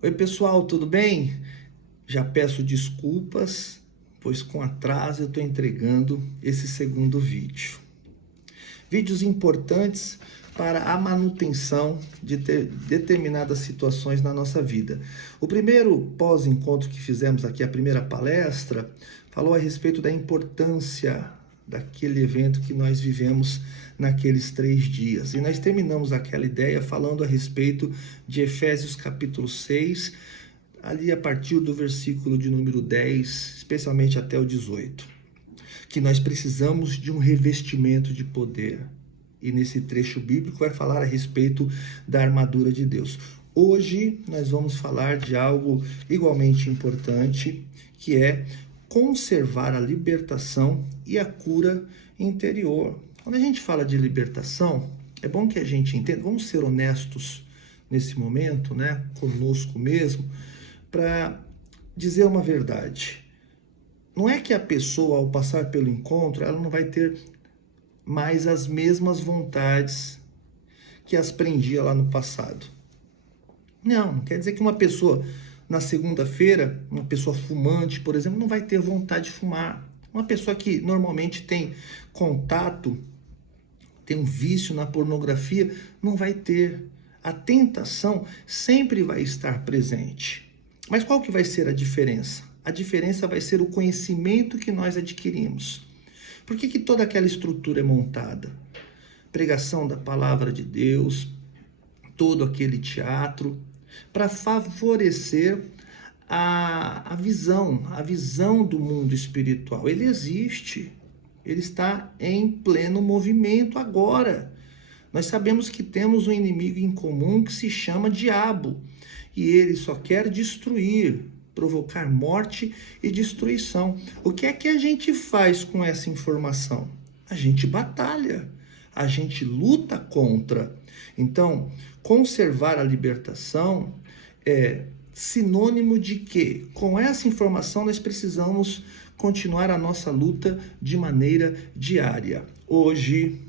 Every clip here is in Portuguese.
Oi, pessoal, tudo bem? Já peço desculpas, pois com atraso eu estou entregando esse segundo vídeo. Vídeos importantes para a manutenção de determinadas situações na nossa vida. O primeiro pós-encontro que fizemos aqui, a primeira palestra, falou a respeito da importância daquele evento que nós vivemos naqueles 3 dias. E nós terminamos aquela ideia falando a respeito de Efésios capítulo 6, ali a partir do versículo de número 10, especialmente até o 18, que nós precisamos de um revestimento de poder. E nesse trecho bíblico vai falar a respeito da armadura de Deus. Hoje nós vamos falar de algo igualmente importante, que é conservar a libertação e a cura interior. Quando a gente fala de libertação, é bom que a gente entenda, vamos ser honestos nesse momento, né, conosco mesmo, para dizer uma verdade. Não é que a pessoa, ao passar pelo encontro, ela não vai ter mais as mesmas vontades que as prendia lá no passado. Não quer dizer que uma pessoa, na segunda-feira, uma pessoa fumante, por exemplo, não vai ter vontade de fumar. Uma pessoa que normalmente tem contato, tem um vício na pornografia, não vai ter. A tentação sempre vai estar presente. Mas qual que vai ser a diferença? A diferença vai ser o conhecimento que nós adquirimos. Por que toda aquela estrutura é montada? Pregação da palavra de Deus, todo aquele teatro, para favorecer a visão do mundo espiritual. Ele existe, ele está em pleno movimento agora. Nós sabemos que temos um inimigo em comum que se chama diabo, e ele só quer destruir, provocar morte e destruição. O que é que a gente faz com essa informação? A gente batalha, a gente luta contra. Então, conservar a libertação é sinônimo de que, com essa informação, nós precisamos continuar a nossa luta de maneira diária. Hoje,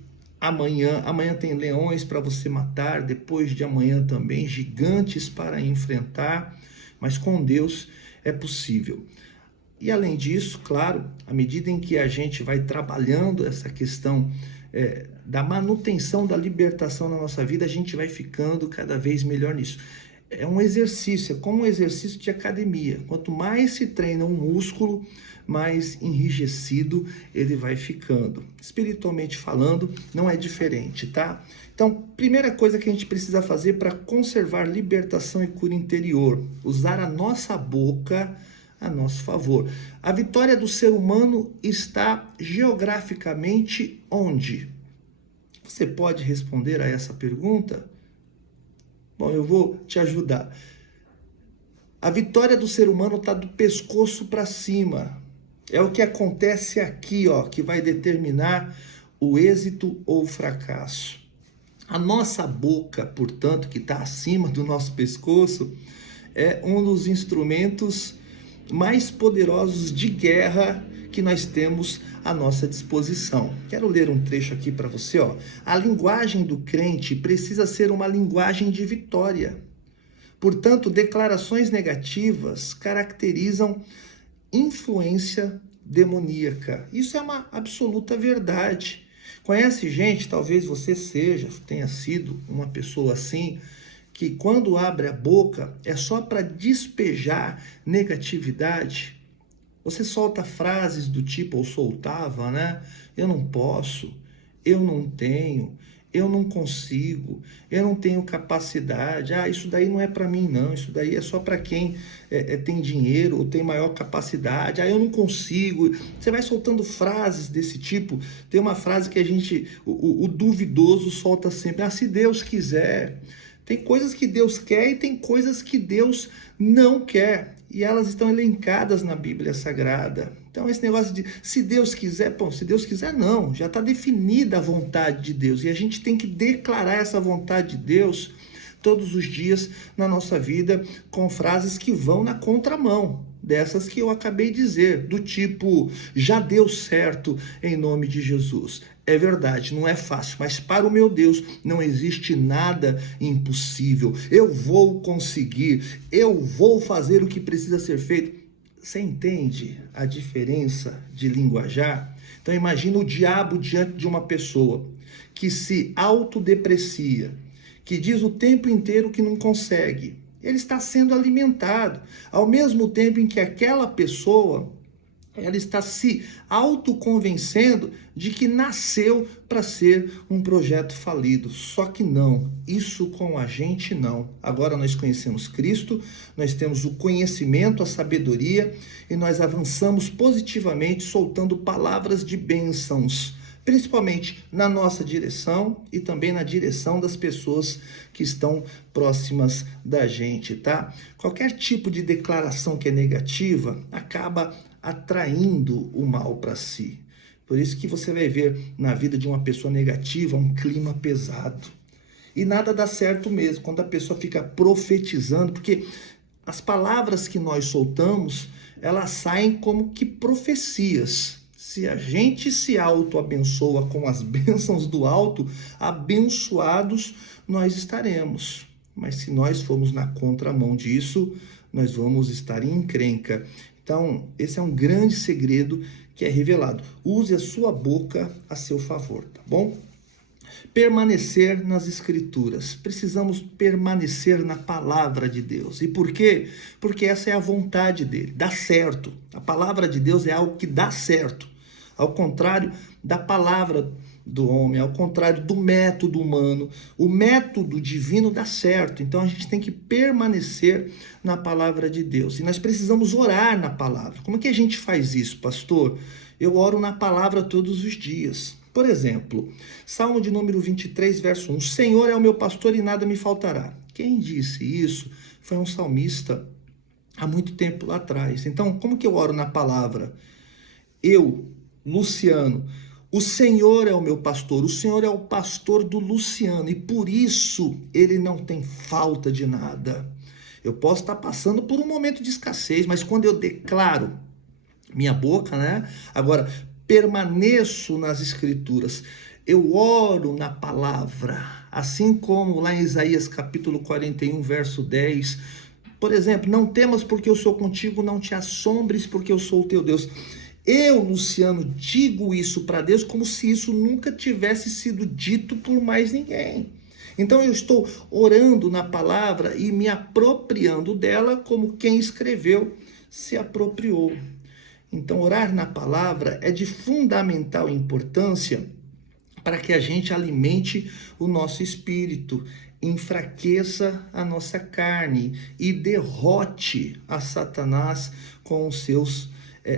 amanhã tem leões para você matar, depois de amanhã também gigantes para enfrentar, mas com Deus é possível. E além disso, claro, à medida em que a gente vai trabalhando essa questão da manutenção da libertação na nossa vida, a gente vai ficando cada vez melhor nisso. É um exercício, é como um exercício de academia. Quanto mais se treina um músculo, mais enrijecido ele vai ficando. Espiritualmente falando, não é diferente, tá? Então, primeira coisa que a gente precisa fazer para conservar libertação e cura interior, usar a nossa boca a nosso favor. A vitória do ser humano está geograficamente onde? Você pode responder a essa pergunta? Bom, eu vou te ajudar. A vitória do ser humano está do pescoço para cima. É o que acontece aqui, ó, que vai determinar o êxito ou o fracasso. A nossa boca, portanto, que está acima do nosso pescoço, é um dos instrumentos mais poderosos de guerra que nós temos à nossa disposição. Quero ler um trecho aqui para você, ó. A linguagem do crente precisa ser uma linguagem de vitória. Portanto, declarações negativas caracterizam influência demoníaca. Isso é uma absoluta verdade. Conhece gente, talvez você tenha sido uma pessoa assim, que quando abre a boca é só para despejar negatividade. Você solta frases do tipo, ou soltava, né? Eu não posso, eu não tenho, eu não consigo, eu não tenho capacidade. Isso daí não é para mim não, isso daí é só para quem tem dinheiro ou tem maior capacidade. Eu não consigo. Você vai soltando frases desse tipo. Tem uma frase que o duvidoso solta sempre, se Deus quiser. Tem coisas que Deus quer e tem coisas que Deus não quer. E elas estão elencadas na Bíblia Sagrada. Então esse negócio de se Deus quiser, se Deus quiser não, já está definida a vontade de Deus. E a gente tem que declarar essa vontade de Deus todos os dias na nossa vida com frases que vão na contramão. dessas que eu acabei de dizer, do tipo, já deu certo em nome de Jesus. É verdade, não é fácil, mas para o meu Deus não existe nada impossível. Eu vou conseguir, eu vou fazer o que precisa ser feito. Você entende a diferença de linguajar? Então imagina o diabo diante de uma pessoa que se autodeprecia, que diz o tempo inteiro que não consegue. Ele está sendo alimentado, ao mesmo tempo em que aquela pessoa ela está se autoconvencendo de que nasceu para ser um projeto falido. Só que não, isso com a gente não. Agora nós conhecemos Cristo, nós temos o conhecimento, a sabedoria e nós avançamos positivamente soltando palavras de bênçãos, principalmente na nossa direção e também na direção das pessoas que estão próximas da gente, tá? Qualquer tipo de declaração que é negativa acaba atraindo o mal para si. Por isso que você vai ver na vida de uma pessoa negativa um clima pesado. E nada dá certo mesmo quando a pessoa fica profetizando, porque as palavras que nós soltamos, elas saem como que profecias. Se a gente se auto-abençoa com as bênçãos do alto, abençoados nós estaremos. Mas se nós formos na contramão disso, nós vamos estar em encrenca. Então, esse é um grande segredo que é revelado. Use a sua boca a seu favor, tá bom? Permanecer nas Escrituras. Precisamos permanecer na palavra de Deus. E por quê? Porque essa é a vontade dele. Dá certo. A palavra de Deus é algo que dá certo. Ao contrário da palavra do homem, ao contrário do método humano, o método divino dá certo. Então a gente tem que permanecer na palavra de Deus. E nós precisamos orar na palavra. Como é que a gente faz isso, pastor? Eu oro na palavra todos os dias. Por exemplo, Salmo de número 23, verso 1. O Senhor é o meu pastor e nada me faltará. Quem disse isso foi um salmista há muito tempo lá atrás. Então, como que eu oro na palavra? Eu, Luciano, o Senhor é o meu pastor, o Senhor é o pastor do Luciano e por isso ele não tem falta de nada. Eu posso estar passando por um momento de escassez, mas quando eu declaro minha boca, né? Agora, permaneço nas Escrituras, eu oro na palavra, assim como lá em Isaías capítulo 41, verso 10, por exemplo, não temas porque eu sou contigo, não te assombres porque eu sou o teu Deus. Eu, Luciano, digo isso para Deus como se isso nunca tivesse sido dito por mais ninguém. Então eu estou orando na palavra e me apropriando dela como quem escreveu se apropriou. Então orar na palavra é de fundamental importância para que a gente alimente o nosso espírito, enfraqueça a nossa carne e derrote a Satanás com os seus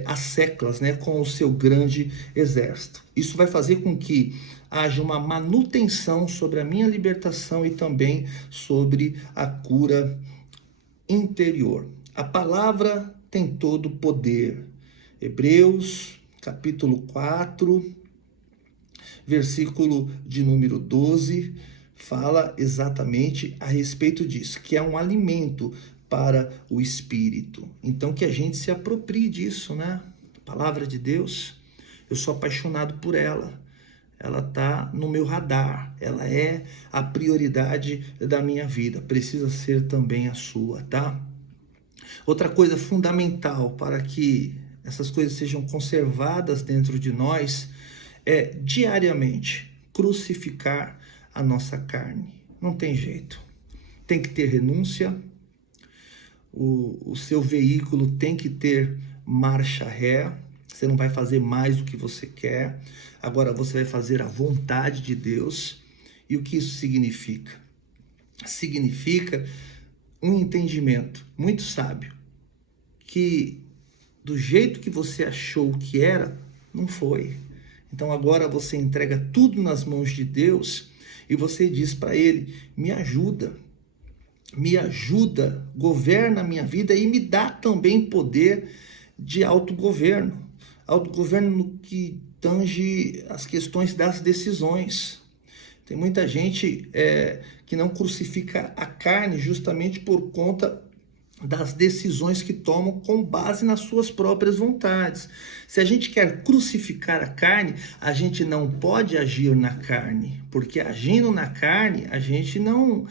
asseclas, né, com o seu grande exército. Isso vai fazer com que haja uma manutenção sobre a minha libertação e também sobre a cura interior. A palavra tem todo o poder. Hebreus, capítulo 4, versículo de número 12, fala exatamente a respeito disso, que é um alimento para o espírito. Então que a gente se aproprie disso, né? A palavra de Deus, eu sou apaixonado por ela. Ela está no meu radar, ela é a prioridade da minha vida, precisa ser também a sua, tá? Outra coisa fundamental para que essas coisas sejam conservadas dentro de nós é diariamente crucificar a nossa carne. Não tem jeito. Tem que ter renúncia, o seu veículo tem que ter marcha ré, você não vai fazer mais do que você quer, agora você vai fazer a vontade de Deus. E o que isso significa? Significa um entendimento muito sábio, que do jeito que você achou que era, não foi. Então agora você entrega tudo nas mãos de Deus e você diz para Ele, me ajuda, governa a minha vida e me dá também poder de autogoverno. Autogoverno no que tange as questões das decisões. Tem muita gente que não crucifica a carne justamente por conta das decisões que tomam com base nas suas próprias vontades. Se a gente quer crucificar a carne, a gente não pode agir na carne, porque agindo na carne, a gente não,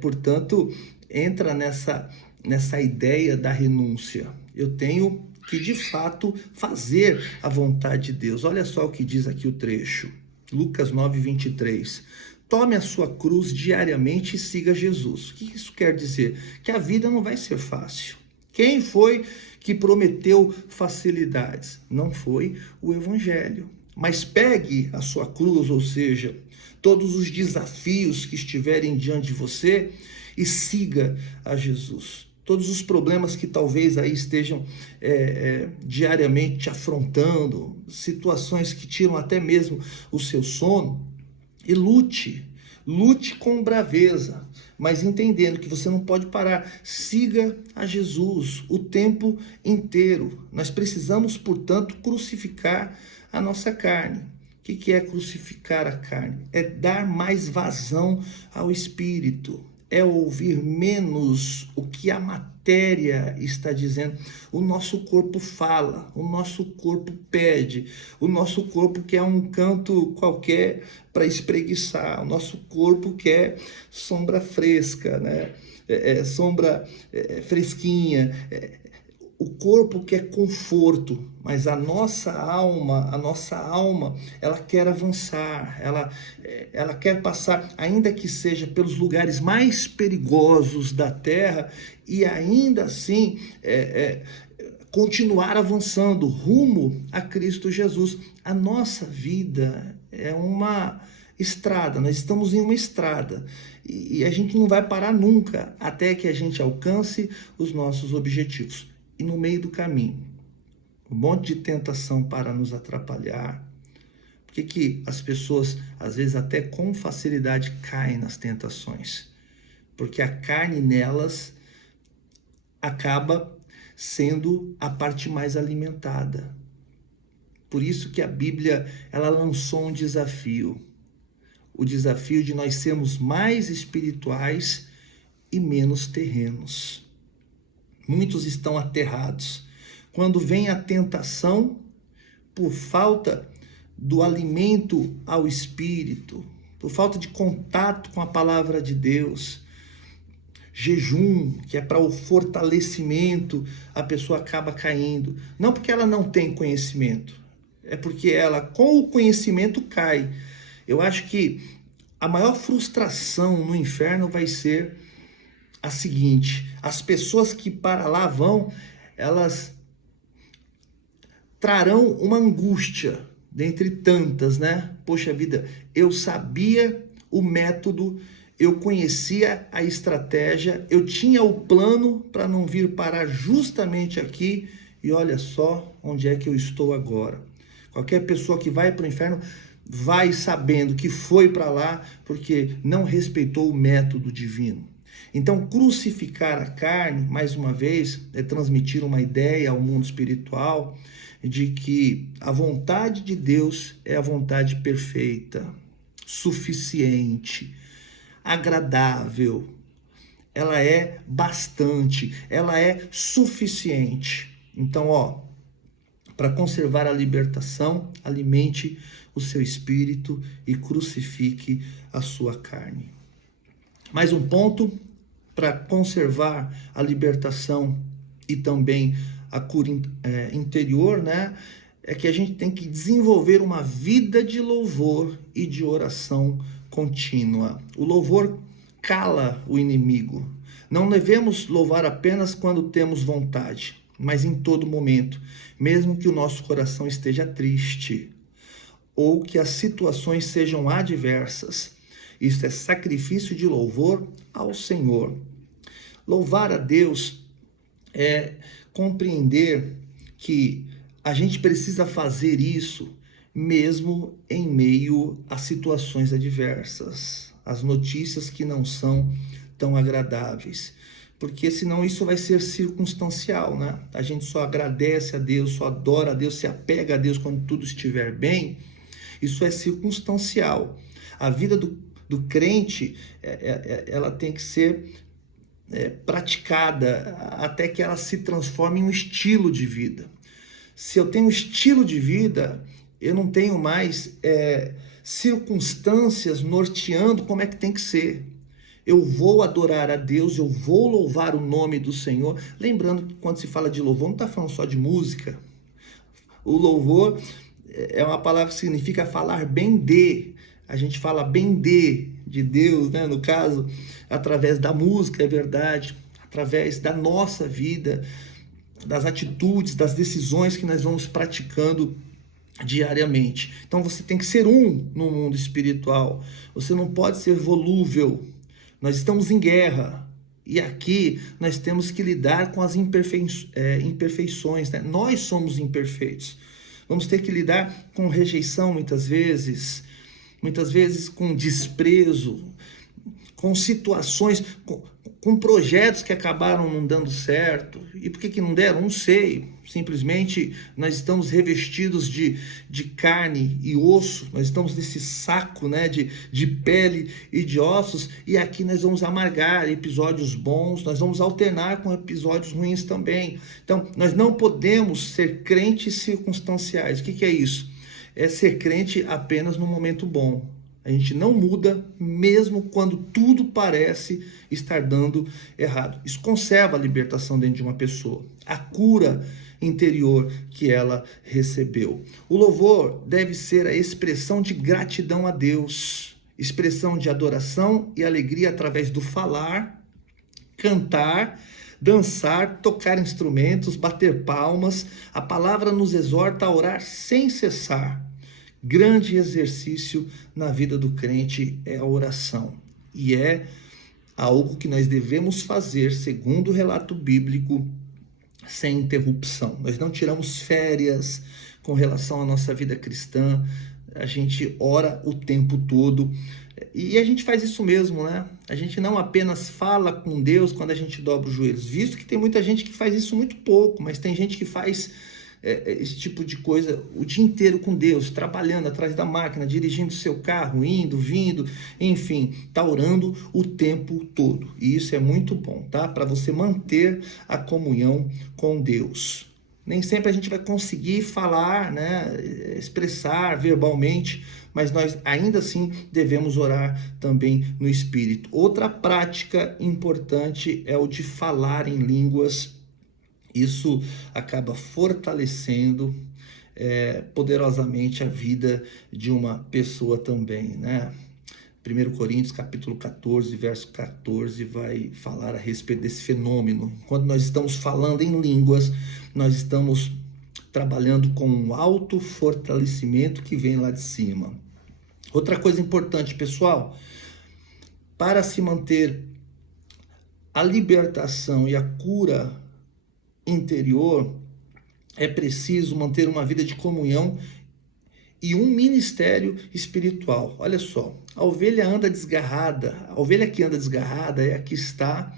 portanto, entra nessa ideia da renúncia. Eu tenho que, de fato, fazer a vontade de Deus. Olha só o que diz aqui o trecho. Lucas 9:23. Tome a sua cruz diariamente e siga Jesus. O que isso quer dizer? Que a vida não vai ser fácil. Quem foi que prometeu facilidades? Não foi o Evangelho. Mas pegue a sua cruz, ou seja, todos os desafios que estiverem diante de você e siga a Jesus. Todos os problemas que talvez aí estejam diariamente te afrontando, situações que tiram até mesmo o seu sono, e lute com braveza, mas entendendo que você não pode parar. Siga a Jesus o tempo inteiro. Nós precisamos, portanto, crucificar a nossa carne. O que é crucificar a carne? É dar mais vazão ao Espírito. É ouvir menos o que a matéria está dizendo. O nosso corpo fala, o nosso corpo pede, o nosso corpo quer um canto qualquer para espreguiçar, o nosso corpo quer sombra fresca, né? Sombra fresquinha. O corpo quer conforto, mas a nossa alma, ela quer avançar, ela quer passar, ainda que seja pelos lugares mais perigosos da terra, e ainda assim continuar avançando rumo a Cristo Jesus. A nossa vida é uma estrada, nós estamos em uma estrada, e a gente não vai parar nunca, até que a gente alcance os nossos objetivos. E no meio do caminho, um monte de tentação para nos atrapalhar. Por que as pessoas, às vezes, até com facilidade caem nas tentações? Porque a carne nelas acaba sendo a parte mais alimentada. Por isso que a Bíblia, ela lançou um desafio. O desafio de nós sermos mais espirituais e menos terrenos. Muitos estão aterrados. Quando vem a tentação, por falta do alimento ao espírito, por falta de contato com a palavra de Deus, jejum, que é para o fortalecimento, a pessoa acaba caindo. Não porque ela não tem conhecimento, é porque ela, com o conhecimento, cai. Eu acho que a maior frustração no inferno vai ser a seguinte: as pessoas que para lá vão, elas trarão uma angústia dentre tantas, né? Poxa vida, eu sabia o método, eu conhecia a estratégia, eu tinha o plano para não vir parar justamente aqui, e olha só onde é que eu estou agora. Qualquer pessoa que vai para o inferno vai sabendo que foi para lá porque não respeitou o método divino. Então, crucificar a carne, mais uma vez, é transmitir uma ideia ao mundo espiritual de que a vontade de Deus é a vontade perfeita, suficiente, agradável. Ela é bastante, ela é suficiente. Então, para conservar a libertação, alimente o seu espírito e crucifique a sua carne. Mais um ponto para conservar a libertação e também a cura interior, né? É que a gente tem que desenvolver uma vida de louvor e de oração contínua. O louvor cala o inimigo. Não devemos louvar apenas quando temos vontade, mas em todo momento, mesmo que o nosso coração esteja triste ou que as situações sejam adversas. Isso é sacrifício de louvor ao Senhor. Louvar a Deus é compreender que a gente precisa fazer isso mesmo em meio a situações adversas, as notícias que não são tão agradáveis. Porque senão isso vai ser circunstancial, né? A gente só agradece a Deus, só adora a Deus, se apega a Deus quando tudo estiver bem. Isso é circunstancial. A vida do crente, ela tem que ser praticada até que ela se transforme em um estilo de vida. Se eu tenho um estilo de vida, eu não tenho mais circunstâncias norteando como é que tem que ser. Eu vou adorar a Deus, eu vou louvar o nome do Senhor. Lembrando que quando se fala de louvor, não está falando só de música. O louvor é uma palavra que significa falar bem de. A gente fala bem de Deus, né? No caso, através da música, é verdade. Através da nossa vida, das atitudes, das decisões que nós vamos praticando diariamente. Então você tem que ser um no mundo espiritual. Você não pode ser volúvel. Nós estamos em guerra. E aqui nós temos que lidar com as imperfeições, né? Nós somos imperfeitos. Vamos ter que lidar com rejeição muitas vezes com desprezo, com situações, com projetos que acabaram não dando certo. E por que não deram? Não sei. Simplesmente nós estamos revestidos de carne e osso, nós estamos nesse saco, né, de pele e de ossos, e aqui nós vamos amargar episódios bons, nós vamos alternar com episódios ruins também. Então, nós não podemos ser crentes circunstanciais. O que é isso? É ser crente apenas no momento bom. A gente não muda mesmo quando tudo parece estar dando errado. Isso conserva a libertação dentro de uma pessoa, a cura interior que ela recebeu. O louvor deve ser a expressão de gratidão a Deus, expressão de adoração e alegria através do falar, cantar, dançar, tocar instrumentos, bater palmas. A palavra nos exorta a orar sem cessar. Grande exercício na vida do crente é a oração. E é algo que nós devemos fazer, segundo o relato bíblico, sem interrupção. Nós não tiramos férias com relação à nossa vida cristã. A gente ora o tempo todo. E a gente faz isso mesmo, né? A gente não apenas fala com Deus quando a gente dobra os joelhos, visto que tem muita gente que faz isso muito pouco, mas tem gente que faz esse tipo de coisa o dia inteiro com Deus, trabalhando atrás da máquina, dirigindo seu carro, indo, vindo, enfim, tá orando o tempo todo. E isso é muito bom, tá? Para você manter a comunhão com Deus. Nem sempre a gente vai conseguir falar, né, expressar verbalmente, mas nós ainda assim devemos orar também no Espírito. Outra prática importante é o de falar em línguas. Isso acaba fortalecendo poderosamente a vida de uma pessoa também, né? 1 Coríntios capítulo 14, verso 14, vai falar a respeito desse fenômeno. Quando nós estamos falando em línguas, nós estamos trabalhando com um alto fortalecimento que vem lá de cima. Outra coisa importante, pessoal, para se manter a libertação e a cura interior, é preciso manter uma vida de comunhão e um ministério espiritual. Olha só, a ovelha que anda desgarrada é a que está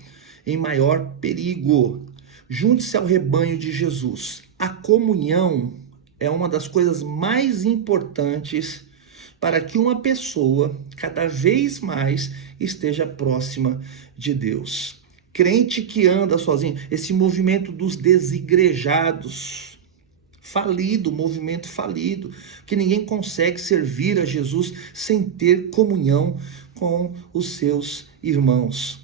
em maior perigo. Junte-se ao rebanho de Jesus. A comunhão é uma das coisas mais importantes para que uma pessoa cada vez mais esteja próxima de Deus. Crente que anda sozinho, esse movimento dos desigrejados, movimento falido, que ninguém consegue servir a Jesus sem ter comunhão com os seus irmãos.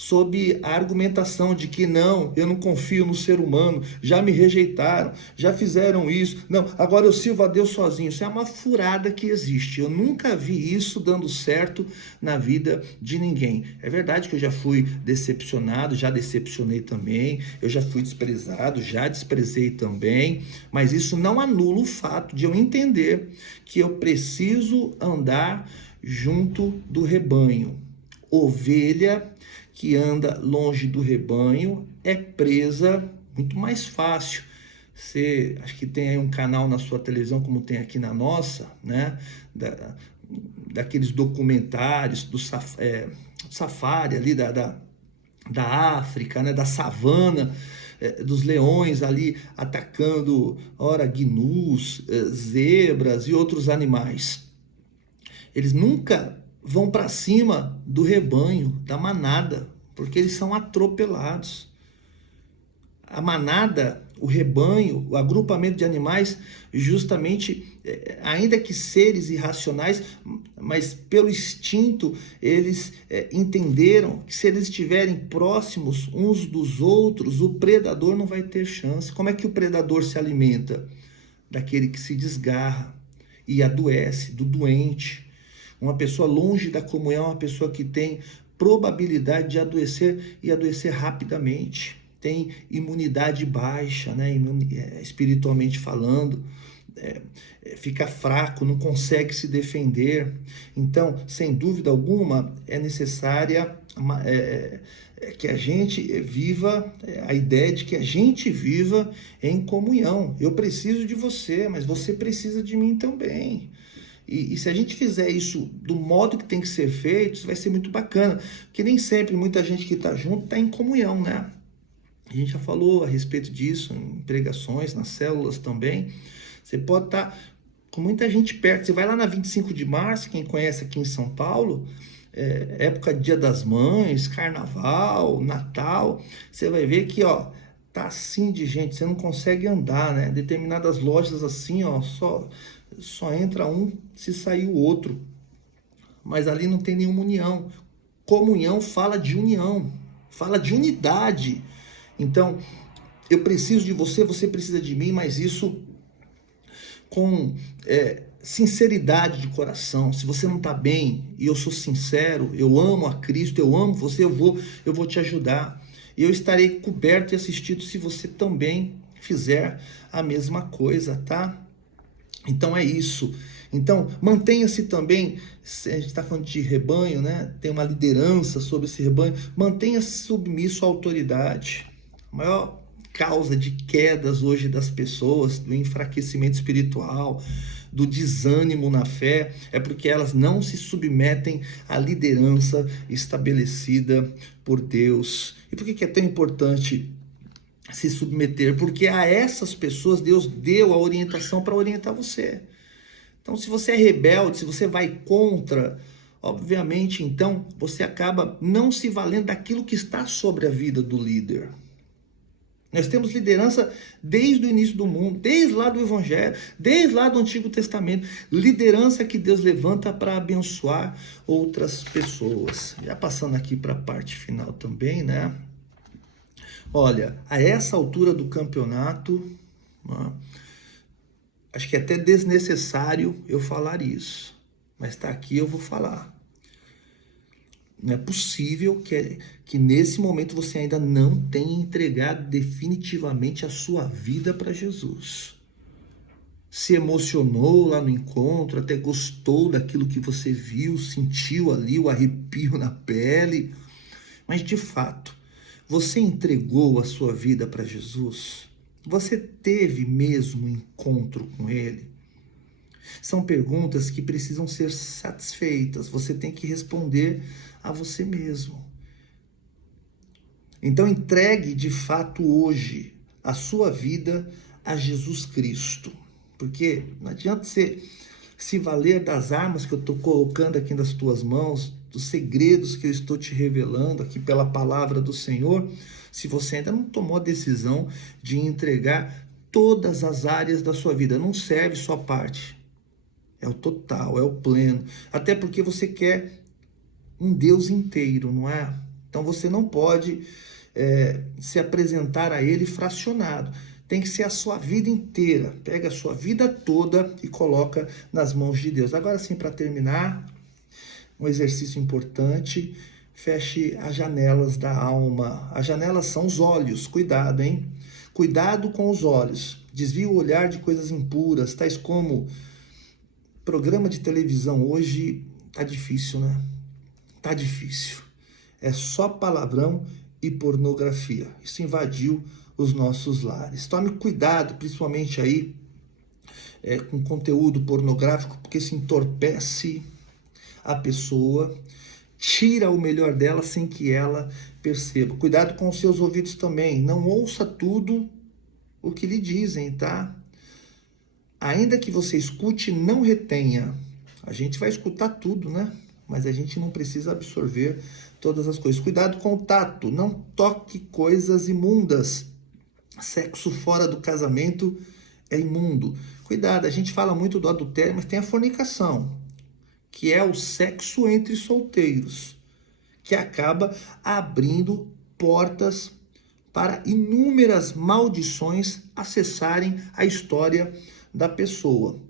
Sob a argumentação de que não, eu não confio no ser humano, já me rejeitaram, já fizeram isso, não, agora eu sirvo a Deus sozinho. Isso é uma furada que existe. Eu nunca vi isso dando certo na vida de ninguém. É verdade que eu já fui decepcionado, já decepcionei também, eu já fui desprezado, já desprezei também, mas isso não anula o fato de eu entender que eu preciso andar junto do rebanho. Ovelha que anda longe do rebanho é presa muito mais fácil. Você acho que tem aí um canal na sua televisão, como tem aqui na nossa, né? Daqueles documentários do safari ali da África, né? Da savana, dos leões ali atacando, ora, gnus, zebras e outros animais. Eles nunca vão para cima do rebanho, da manada, porque eles são atropelados. A manada, o rebanho, o agrupamento de animais, justamente, ainda que seres irracionais, mas pelo instinto, eles entenderam que se eles estiverem próximos uns dos outros, o predador não vai ter chance. Como é que o predador se alimenta? Daquele que se desgarra e adoece, do doente. Uma pessoa longe da comunhão é uma pessoa que tem probabilidade de adoecer e adoecer rapidamente. Tem imunidade baixa, né? Espiritualmente falando, fica fraco, não consegue se defender. Então, sem dúvida alguma, é necessária que a gente viva, a ideia de que a gente viva em comunhão. Eu preciso de você, mas você precisa de mim também. E se a gente fizer isso do modo que tem que ser feito, isso vai ser muito bacana. Porque nem sempre muita gente que está junto está em comunhão, né? A gente já falou a respeito disso em pregações, nas células também. Você pode estar com muita gente perto. Você vai lá na 25 de março, quem conhece aqui em São Paulo, época de Dia das Mães, Carnaval, Natal, você vai ver que, ó, tá assim de gente, você não consegue andar, né? Determinadas lojas assim, ó, só entra um se sair o outro. Mas ali não tem nenhuma união. Comunhão fala de união, fala de unidade. Então, eu preciso de você, você precisa de mim, mas isso com sinceridade de coração. Se você não está bem e eu sou sincero, eu amo a Cristo, eu amo você, eu vou te ajudar. E eu estarei coberto e assistido se você também fizer a mesma coisa, tá? Então é isso. Então, mantenha-se também, a gente está falando de rebanho, né? Tem uma liderança sobre esse rebanho, mantenha-se submisso à autoridade. A maior causa de quedas hoje das pessoas, do enfraquecimento espiritual, do desânimo na fé, é porque elas não se submetem à liderança estabelecida por Deus. E por que é tão importante se submeter? Porque a essas pessoas Deus deu a orientação para orientar você. Então, se você é rebelde, se você vai contra, obviamente, então, você acaba não se valendo daquilo que está sobre a vida do líder. Nós temos liderança desde o início do mundo, desde lá do Evangelho, desde lá do Antigo Testamento. Liderança que Deus levanta para abençoar outras pessoas. Já passando aqui para a parte final também, né? Olha, a essa altura do campeonato, né, acho que é até desnecessário eu falar isso, mas está aqui, eu vou falar. Não é possível que nesse momento você ainda não tenha entregado definitivamente a sua vida para Jesus. Se emocionou lá no encontro, até gostou daquilo que você viu, sentiu ali o arrepio na pele, mas de fato, você entregou a sua vida para Jesus? Você teve mesmo um encontro com Ele? São perguntas que precisam ser satisfeitas. Você tem que responder a você mesmo. Então entregue de fato hoje a sua vida a Jesus Cristo. Porque não adianta você se valer das armas que eu estou colocando aqui nas tuas mãos, dos segredos que eu estou te revelando aqui pela palavra do Senhor, se você ainda não tomou a decisão de entregar todas as áreas da sua vida. Não serve só parte. É o total, é o pleno. Até porque você quer um Deus inteiro, não é? Então você não pode se apresentar a Ele fracionado. Tem que ser a sua vida inteira. Pega a sua vida toda e coloca nas mãos de Deus. Agora sim, para terminar, um exercício importante. Feche as janelas da alma. As janelas são os olhos. Cuidado, hein? Cuidado com os olhos. Desvie o olhar de coisas impuras, tais como programa de televisão. Hoje tá difícil, né? Tá difícil. É só palavrão e pornografia. Isso invadiu os nossos lares. Tome cuidado, principalmente aí com conteúdo pornográfico, porque isso entorpece a pessoa, tira o melhor dela sem que ela perceba. Cuidado com os seus ouvidos também. Não ouça tudo o que lhe dizem, tá? Ainda que você escute, não retenha. A gente vai escutar tudo, né? mas a gente não precisa absorver todas as coisas. Cuidado com o tato, não toque coisas imundas. Sexo fora do casamento é imundo. Cuidado, a gente fala muito do adultério, mas tem a fornicação, que é o sexo entre solteiros, que acaba abrindo portas para inúmeras maldições acessarem a história da pessoa.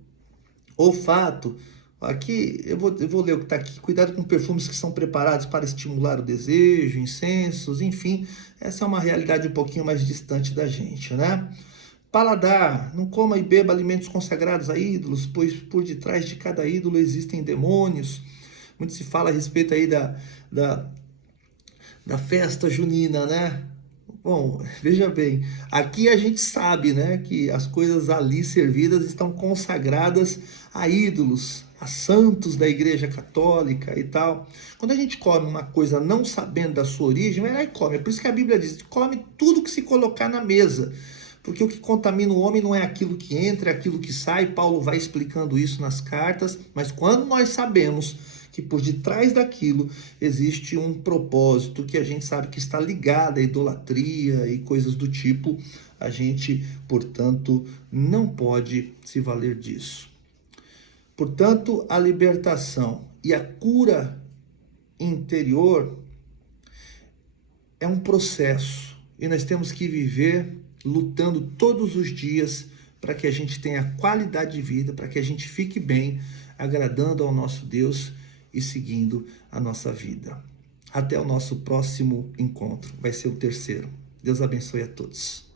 Olfato, aqui eu vou ler o que está aqui. Cuidado com perfumes que são preparados para estimular o desejo, incensos, enfim. Essa é uma realidade um pouquinho mais distante da gente, né? Paladar, não coma e beba alimentos consagrados a ídolos, pois por detrás de cada ídolo existem demônios. Muito se fala a respeito aí da festa junina, né? Bom, veja bem, aqui a gente sabe, né, que as coisas ali servidas estão consagradas a ídolos, a santos da Igreja Católica e tal. Quando a gente come uma coisa não sabendo da sua origem, vai lá e come. É por isso que a Bíblia diz, come tudo que se colocar na mesa. Porque o que contamina o homem não é aquilo que entra, é aquilo que sai. Paulo vai explicando isso nas cartas. Mas quando nós sabemos que por detrás daquilo existe um propósito que a gente sabe que está ligado à idolatria e coisas do tipo, a gente, portanto, não pode se valer disso. Portanto, a libertação e a cura interior é um processo e nós temos que viver lutando todos os dias para que a gente tenha qualidade de vida, para que a gente fique bem, agradando ao nosso Deus e seguindo a nossa vida. Até o nosso próximo encontro, vai ser o terceiro. Deus abençoe a todos.